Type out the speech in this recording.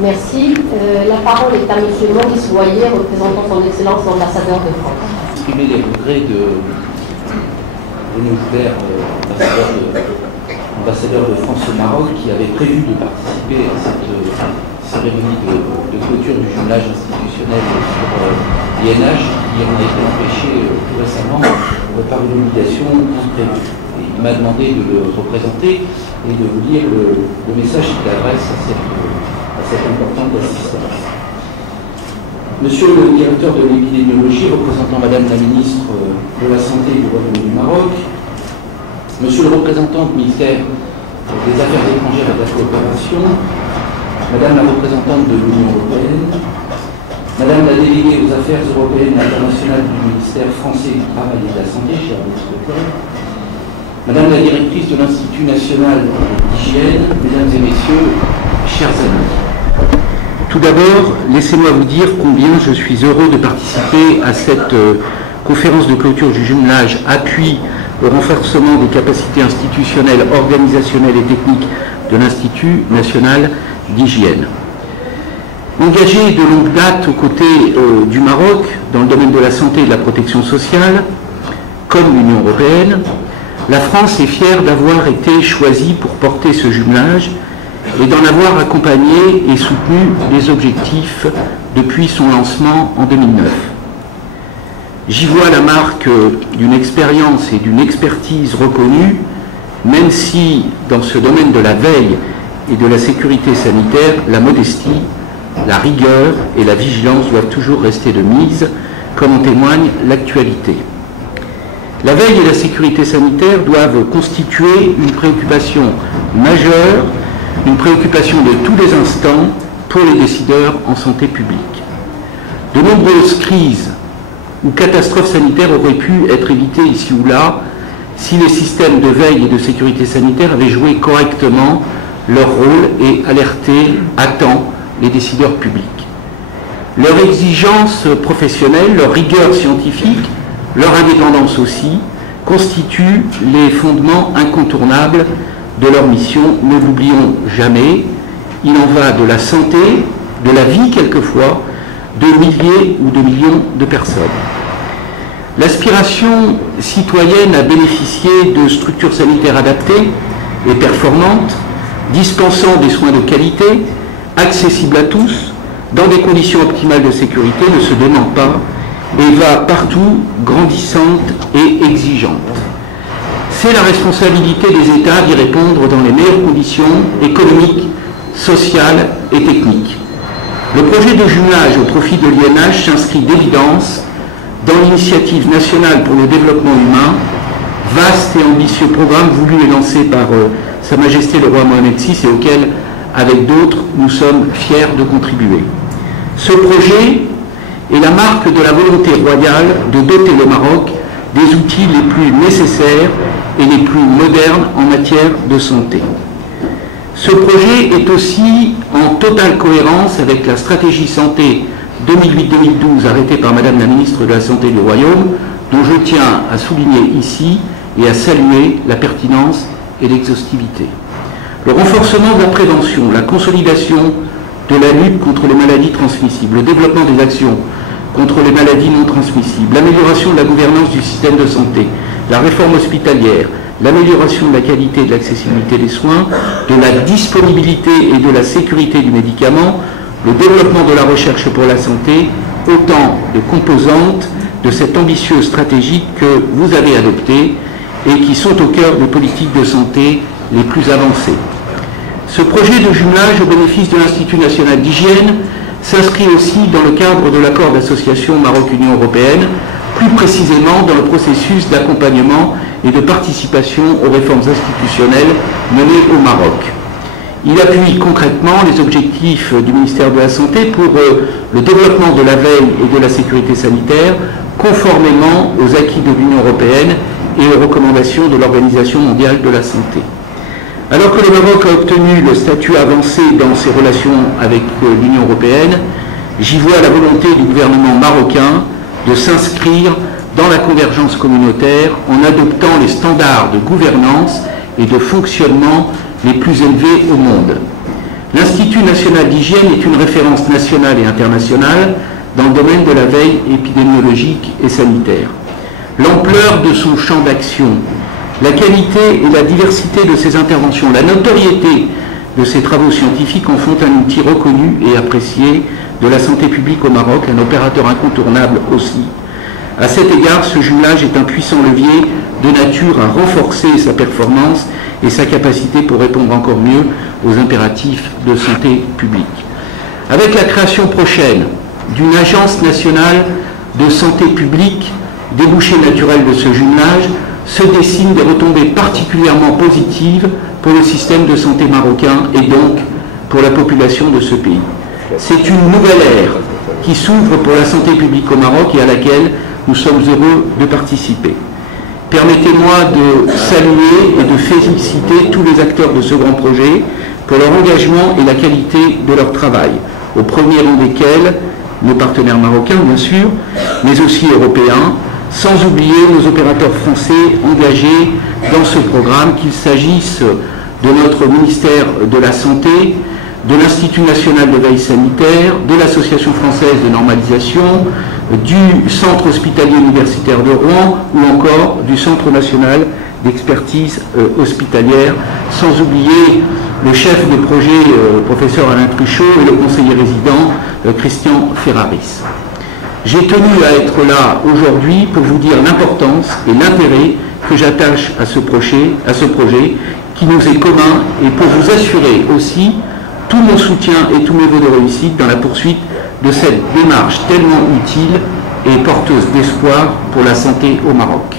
Merci. La parole est à M. Maurice Boyer, représentant son Excellence l'ambassadeur de France. Exprimer les regrets de nos frères ambassadeurs de France au Maroc qui avaient prévu de participer à cette cérémonie de clôture du jumelage institutionnel sur l'INH, qui en a été empêché tout récemment par une obligation imprévue. Et il m'a demandé de le représenter et de vous lire le message qu'il adresse à cette importante assistance. Monsieur le directeur de l'épidémiologie, représentant Madame la ministre de la Santé du Royaume du Maroc, Monsieur le représentant du ministère des Affaires étrangères et de la coopération, Madame la représentante de l'Union européenne, Madame la déléguée aux affaires européennes et internationales du ministère français du Travail et de la Santé, chère secrétaire, Madame la directrice de l'Institut national d'hygiène, Mesdames et Messieurs, chers amis. Tout d'abord, laissez-moi vous dire combien je suis heureux de participer à cette conférence de clôture du jumelage appui au renforcement des capacités institutionnelles, organisationnelles et techniques de l'Institut national d'hygiène. Engagé de longue date aux côtés du Maroc dans le domaine de la santé et de la protection sociale, comme l'Union européenne, la France est fière d'avoir été choisie pour porter ce jumelage et d'en avoir accompagné et soutenu les objectifs depuis son lancement en 2009. J'y vois la marque d'une expérience et d'une expertise reconnue, même si, dans ce domaine de la veille et de la sécurité sanitaire, la modestie, la rigueur et la vigilance doivent toujours rester de mise, comme en témoigne l'actualité. La veille et la sécurité sanitaire doivent constituer une préoccupation majeure, une préoccupation de tous les instants pour les décideurs en santé publique. De nombreuses crises ou catastrophes sanitaires auraient pu être évitées ici ou là si les systèmes de veille et de sécurité sanitaire avaient joué correctement leur rôle et alerté à temps les décideurs publics. Leur exigence professionnelle, leur rigueur scientifique, leur indépendance aussi, constituent les fondements incontournables de leur mission. Ne l'oublions jamais, il en va de la santé, de la vie quelquefois, de milliers ou de millions de personnes. L'aspiration citoyenne a bénéficié de structures sanitaires adaptées et performantes, dispensant des soins de qualité, accessibles à tous, dans des conditions optimales de sécurité, ne se dément pas et va partout grandissante et exigeante. C'est la responsabilité des États d'y répondre dans les meilleures conditions économiques, sociales et techniques. Le projet de jumelage au profit de l'INH s'inscrit d'évidence dans l'initiative nationale pour le développement humain, vaste et ambitieux programme voulu et lancé par Sa Majesté le Roi Mohamed VI et auquel, avec d'autres, nous sommes fiers de contribuer. Ce projet est la marque de la volonté royale de doter le Maroc des outils les plus nécessaires et les plus modernes en matière de santé. Ce projet est aussi en totale cohérence avec la stratégie santé 2008-2012 arrêtée par Madame la ministre de la Santé du Royaume, dont je tiens à souligner ici et à saluer la pertinence et l'exhaustivité. Le renforcement de la prévention, la consolidation de la lutte contre les maladies transmissibles, le développement des actions contre les maladies non transmissibles, l'amélioration de la gouvernance du système de santé, la réforme hospitalière, l'amélioration de la qualité et de l'accessibilité des soins, de la disponibilité et de la sécurité du médicament, le développement de la recherche pour la santé, autant de composantes de cette ambitieuse stratégie que vous avez adoptée et qui sont au cœur des politiques de santé les plus avancées. Ce projet de jumelage au bénéfice de l'Institut national d'hygiène s'inscrit aussi dans le cadre de l'accord d'association Maroc-Union européenne, plus précisément dans le processus d'accompagnement et de participation aux réformes institutionnelles menées au Maroc. Il appuie concrètement les objectifs du ministère de la Santé pour le développement de la veille et de la sécurité sanitaire, conformément aux acquis de l'Union européenne et aux recommandations de l'Organisation mondiale de la santé. Alors que le Maroc a obtenu le statut avancé dans ses relations avec l'Union européenne, j'y vois la volonté du gouvernement marocain de s'inscrire dans la convergence communautaire en adoptant les standards de gouvernance et de fonctionnement les plus élevés au monde. L'Institut national d'hygiène est une référence nationale et internationale dans le domaine de la veille épidémiologique et sanitaire. L'ampleur de son champ d'action, la qualité et la diversité de ses interventions, la notoriété de ses travaux scientifiques en font un outil reconnu et apprécié de la santé publique au Maroc, un opérateur incontournable aussi. À cet égard, ce jumelage est un puissant levier de nature à renforcer sa performance et sa capacité pour répondre encore mieux aux impératifs de santé publique. Avec la création prochaine d'une agence nationale de santé publique, débouché naturel de ce jumelage, se dessinent des retombées particulièrement positives pour le système de santé marocain et donc pour la population de ce pays. C'est une nouvelle ère qui s'ouvre pour la santé publique au Maroc et à laquelle nous sommes heureux de participer. Permettez-moi de saluer et de féliciter tous les acteurs de ce grand projet pour leur engagement et la qualité de leur travail, au premier rang desquels nos partenaires marocains, bien sûr, mais aussi européens, sans oublier nos opérateurs français engagés dans ce programme, qu'il s'agisse de notre ministère de la Santé, de l'Institut national de veille sanitaire, de l'Association française de normalisation, du Centre hospitalier universitaire de Rouen ou encore du Centre national d'expertise hospitalière, sans oublier le chef de projet, professeur Alain Truchot, et le conseiller résident, Christian Ferraris. J'ai tenu à être là aujourd'hui pour vous dire l'importance et l'intérêt que j'attache à ce projet qui nous est commun et pour vous assurer aussi tout mon soutien et tous mes vœux de réussite dans la poursuite de cette démarche tellement utile et porteuse d'espoir pour la santé au Maroc.